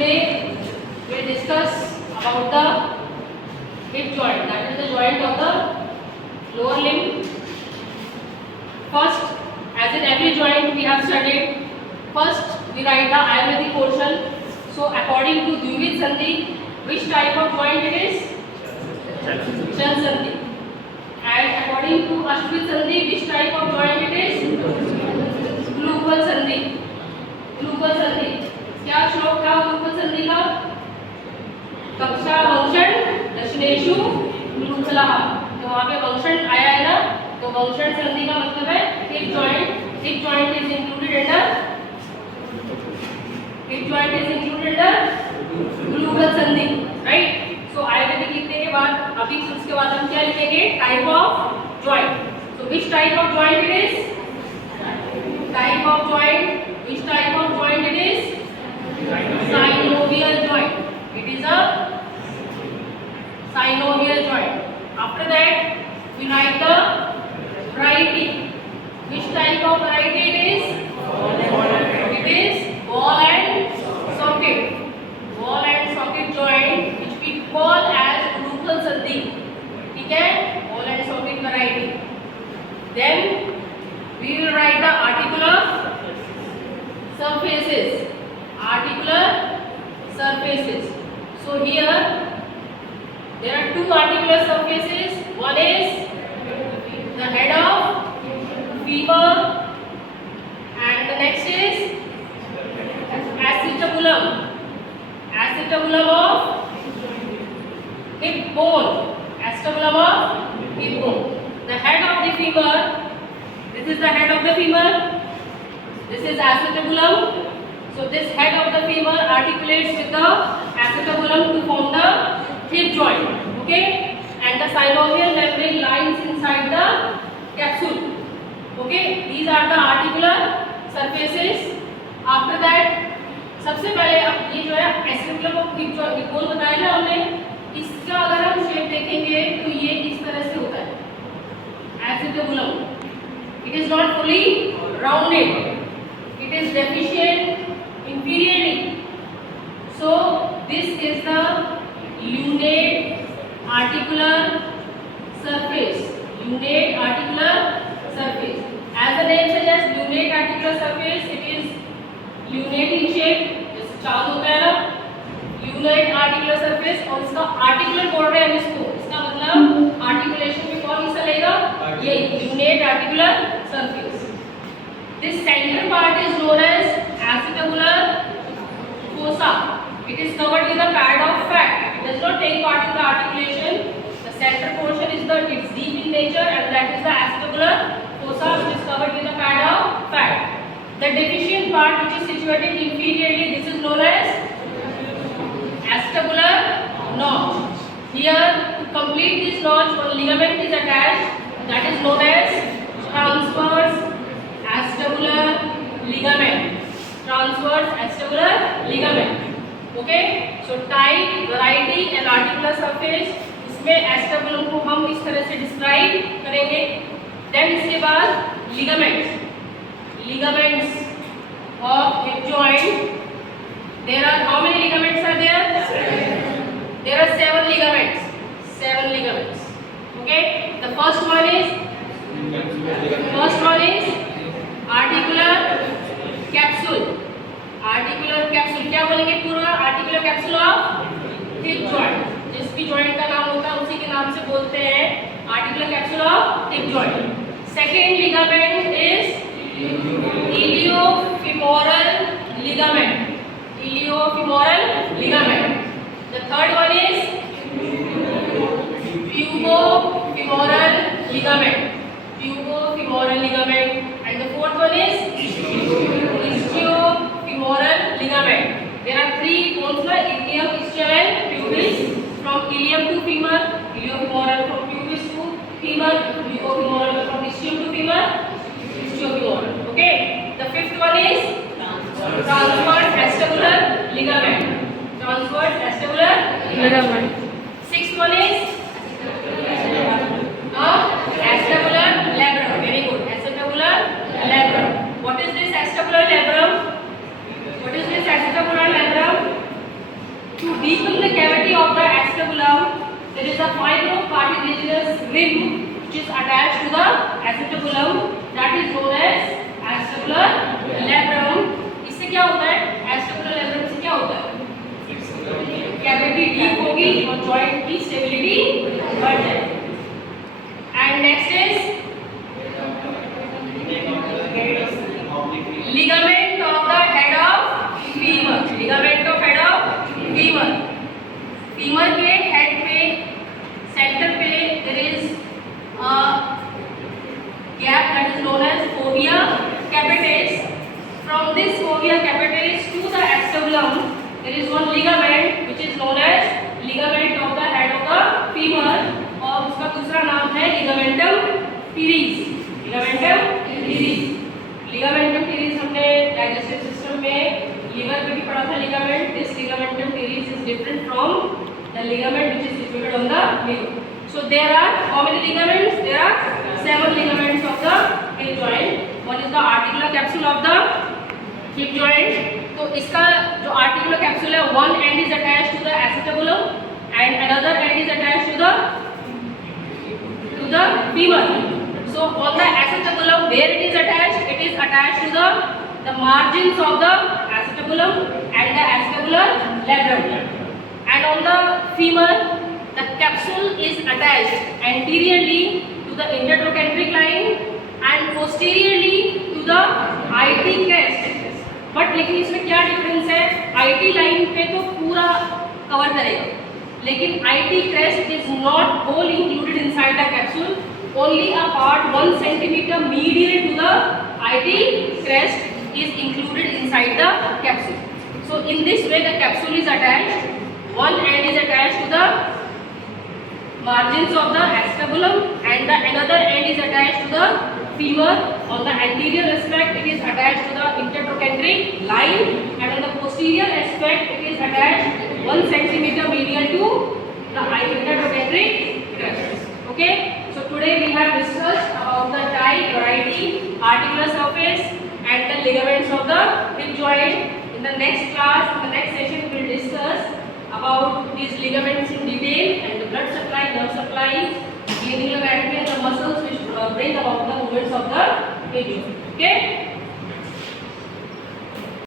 Today we will discuss about the hip joint, that is the joint of the lower limb. First, as in every joint we have studied, first we write the Ayurvedic portion. So according to Dvivid Sandhi, which type of joint it is? Chal Sandhi. And according to Ashtavik Sandhi, which type of joint it is? Gluggal Sandhi. Gluggal Sandhi. क्या श्लोक था ग्लूगल संधि का? कक्षा वंक्षण दशनेषु ग्लूगलः. तो वहाँ पे वंक्षण आया है ना, तो वंक्षण संधि का मतलब है hip joint. Hip joint is included under ग्लूगल संधि, राइट. सो आयुर्वेदिक लिखने के बाद अभी उसके बाद हम क्या लिखेंगे? Type of joint. So which type of joint it is? Type of joint. Which type of joint it is? Synovial joint. It is a synovial joint. After that, we write the variety. Which type of variety it is? It is ball and socket. Ball and socket joint, which we call as Gluggal Sandhi. ठीक है? Ball and socket variety. Then we will write the articular surfaces. Articular surfaces. So here there are two articular surfaces. One is the head of femur and the next is acetabulum. Acetabulum of hip bone. Acetabulum of hip bone. The head of the femur. This is the head of the femur. This is acetabulum. So this head of the femur articulates with the acetabulum to form the hip joint. Okay? And the synovial membrane lies inside the capsule. Okay? These are the articular surfaces. After that, सबसे पहले अब ये जो है acetabulum of hip bone बताया ना हमने, इसका अगर हम शेप देखेंगे तो ये इस तरह से होता है acetabulum. It is not fully rounded. It is deficient inferiorly. So this is the lunate articular surface. Lunate articular surface. As the name suggests, lunate articular surface. It is lunate in shape. जैसे चाँद होता है ना, lunate articular surface. और इसका articular बोल रहे हैं हम इसको. इसका मतलब articulation में कौन हिस्सा लेगा? ये lunate articular surface. This center part is known as acetabular fossa. It is covered with a pad of fat. It does not take part in the articulation. The center portion is it's deep in nature, and that is the acetabular fossa, which is covered with a pad of fat. The deficient part, which is situated inferiorly, this is known as acetabular notch. Here, to complete this notch, one ligament is attached. That is known as transverse acetabular ligament. Transverse acetabular ligament. Okay? So type, variety and articular surface. इसमें acetabulum को हम इस तरह से describe करेंगे. Then इसके बाद ligaments. Ligaments of hip joint. There are how many ligaments are there? 7. There are 7 ligaments. 7 ligaments. Okay? The first one is articular capsule. Articular capsule क्या बोलेंगे? पूरा articular capsule of hip joint. जिस भी joint का नाम होता है उसी के नाम से बोलते हैं articular capsule of hip joint. Second ligament is iliofemoral ligament. Iliofemoral ligament. The third one is pubofemoral ligament. Pubofemoral ligament. And the fourth one is ischiofemoral ligament. There are 3 bones like ilium, ischium and pubis. From ilium to femur, iliofemoral. From pubis to femur, pubofemoral. From ischium to femur, ischiofemoral. Okay. The fifth one is transverse acetabular ligament. Transverse acetabular ligament. Sixth one is acetabular labrum. Very good. Acetabular labrum. What is this acetabular labrum? What is this acetabular labrum? is a fibrocartilaginous rim which is attached to the acetabulum, that is known as acetabular labrum. इससे क्या होता है? acetabular labrum से क्या होता है? Cavity deep होगी और जॉइंट की स्टेबिलिटी बढ़ जाएगी. And next is ligament of the head of femur. ligament of head of femur. femur के head पे center पे there is a gap that is known as fovea capitis. From this fovea capitis to the acetabulum there is one ligament which is known as ligament of the head of the femur और उसका दूसरा नाम है ligamentum teres. ligamentum teres. ligamentum teres हमने digestive system में liver पे भी पढ़ा था ligament. This ligamentum teres is different from the ligament which is situated on the liver. So there are how many ligaments? There are 7 ligaments of the hip joint. One is the articular capsule of the hip joint. तो इसका जो articular capsule है, one end is attached to the acetabulum and another end is attached to the femur. So on the acetabulum, where it is attached to the margins of the acetabulum and the acetabular labrum. And on the femur, the capsule is attached anteriorly to the intertrochanteric line and posteriorly to the IT crest. But लेकिन इसमें क्या difference है? IT line पे तो पूरा cover करेगा, लेकिन IT crest is not all included inside the capsule. Only a part 1 centimeter medial to the IT crest is included inside the capsule. So in this way the capsule is attached. One end is attached to the margins of the acetabulum and the another end is attached to the femur. On the anterior aspect it is attached to the intertrochanteric line and on the posterior aspect it is attached 1 centimeter medial to the intertrochanteric crest. Okay, so today we have discussed about the tie, variety, articular surface and the ligaments of the hip joint. In the next class, in the next session we will discuss about these ligaments in detail and the blood supply, nerve supply, glenoid anatomy and the muscles which bring about the movements of the hip joint. Okay.